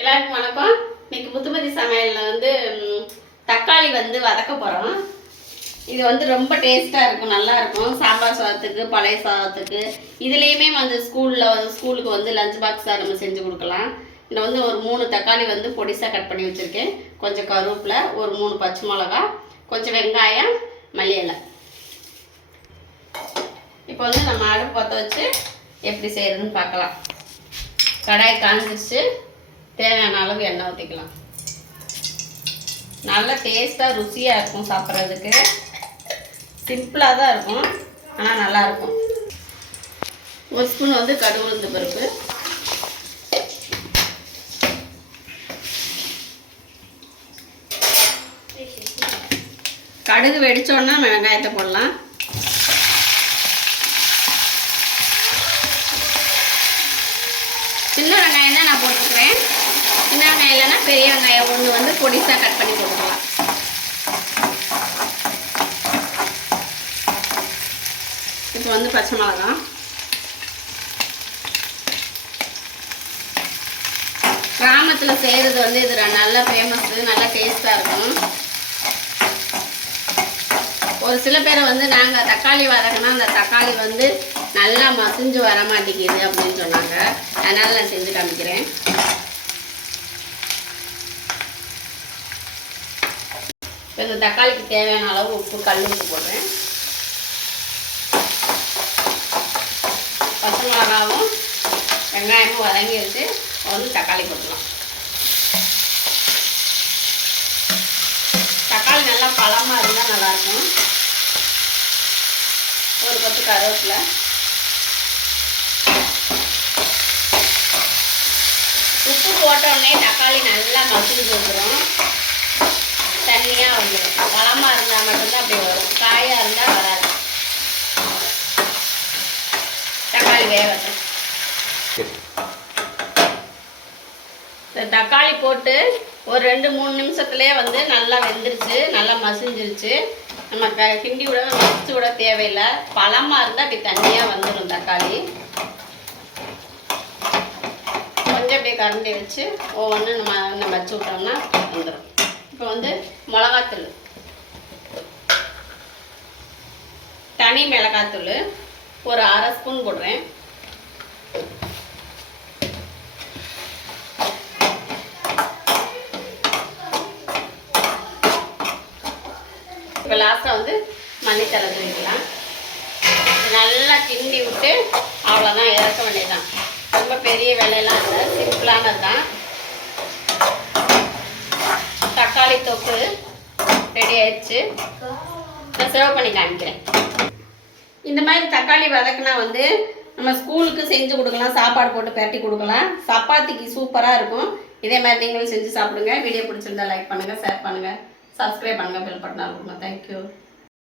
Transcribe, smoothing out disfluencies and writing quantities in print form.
எல்லாருக்கும் வணக்கம். இன்னைக்கு முத்துமதி சமையலில் வந்து தக்காளி வந்து வதக்க போகிறோம். இது வந்து ரொம்ப டேஸ்ட்டாக இருக்கும், நல்லா இருக்கும். சாம்பார் சாதத்துக்கு, பழைய சாதத்துக்கு, இதுலேயுமே வந்து ஸ்கூலுக்கு வந்து லஞ்ச் பாக்ஸாக நம்ம செஞ்சு கொடுக்கலாம். இதில் வந்து ஒரு 3 தக்காளி வந்து பொடிசாக கட் பண்ணி வச்சுருக்கேன். கொஞ்சம் கருவேப்பிலை, ஒரு 3 பச்சை மிளகா, கொஞ்சம் வெங்காயம், மல்லி இலை. இப்போ வந்து நம்ம அடுப்பு பற்ற வச்சு எப்படி செய்கிறதுன்னு பார்க்கலாம். கடாய் காஞ்சிச்சு, தேவையான அளவு எண்ணெய் ஊற்றிக்கலாம். நல்ல டேஸ்ட்டாக ருசியாக இருக்கும், சாப்பிட்றதுக்கு சிம்பிளாக தான் இருக்கும், ஆனால் நல்லாயிருக்கும். ஒரு ஸ்பூன் வந்து கடுகு உளுந்து பருப்பு, கடுகு வெடிச்சோன்னா வெங்காயத்தை போடலாம். சின்ன வெங்காயம் தான் நான் போட்டுக்கிறேன். சின்ன வெங்காயம் இல்லைன்னா பெரிய வெங்காயம் ஒன்று வந்து பொடிசாக கட் பண்ணி போட்டுக்கலாம். இப்போ வந்து பச்சை மிளகா, கிராமத்தில் செய்கிறது வந்து இது நல்லா ஃபேமஸ்ஸு, நல்லா டேஸ்ட்டாக இருக்கும். ஒரு சில பேர் வந்து நாங்கள் தக்காளி வதக்கினா அந்த தக்காளி வந்து நல்லா மசிஞ்சு வர மாட்டேங்குது அப்படின்னு சொன்னாங்க. அதனால் நான் செஞ்சு காமிக்கிறேன். இப்போ இந்த தக்காளிக்கு தேவையான அளவு உப்பு, கல் உப்பு போடுறேன். பச்சை மிளகாவும் வெங்காயமும் வதங்கி வச்சு வந்து தக்காளி போட்டுக்கலாம். தக்காளி நல்லா பழமாக இருந்தால் நல்லாயிருக்கும். ஒரு கொத்து கருவேப்பிலை, உப்பு போட்டோடனே தக்காளி நல்லா மசிஞ்சு வந்துடும், தண்ணியாக வந்துடும். பழமாக இருந்தால் மட்டும்தான் அப்படி வரும், காயாக இருந்தால் வராது. தக்காளி வேகட்டும். இந்த தக்காளி போட்டு ஒரு 2-3 நிமிஷத்துலேயே வந்து நல்லா வெந்துருச்சு, நல்லா மசிஞ்சிருச்சு. நம்ம கிண்டி விட மசிச்சு விட தேவையில்லை. பழமாக இருந்தால் அப்படி தண்ணியாக வந்துடும் தக்காளி. கொஞ்சம் அப்படியே கரண்டி வச்சு ஒவ்வொன்று நம்ம வச்சு விட்டோம்னா வந்துடும். இப்போ வந்து மிளகாத்தூள், தனி மிளகாத்தூள் ஒரு 1/2 ஸ்பூன் போடுறேன். இப்போ லாஸ்ட்டாக வந்து மல்லித்தலை தூக்கிக்கலாம். நல்லா கிண்டி விட்டு அவ்வளோதான், இறக்க வேண்டியதுதான். ரொம்ப பெரிய வேலையெல்லாம் இல்லை, சிம்பிளானது தான். தக்காளி தொக்கு ரெடி ஆயிடுச்சு. நான் சர்வ் பண்ணி காமிக்கிறேன். இந்த மாதிரி தக்காளி வதக்குனா வந்து நம்ம ஸ்கூலுக்கு செஞ்சு கொடுக்கலாம், சாப்பாடு போட்டு பரட்டி கொடுக்கலாம். சப்பாத்திக்கு சூப்பராக இருக்கும். இதே மாதிரி நீங்களும் செஞ்சு சாப்பிடுங்க. வீடியோ பிடிச்சிருந்தா லைக் பண்ணுங்கள், ஷேர் பண்ணுங்கள், சப்ஸ்கிரைப் பண்ணுங்கள், பெல் பட்டன் கொடுங்க. தேங்க்யூ.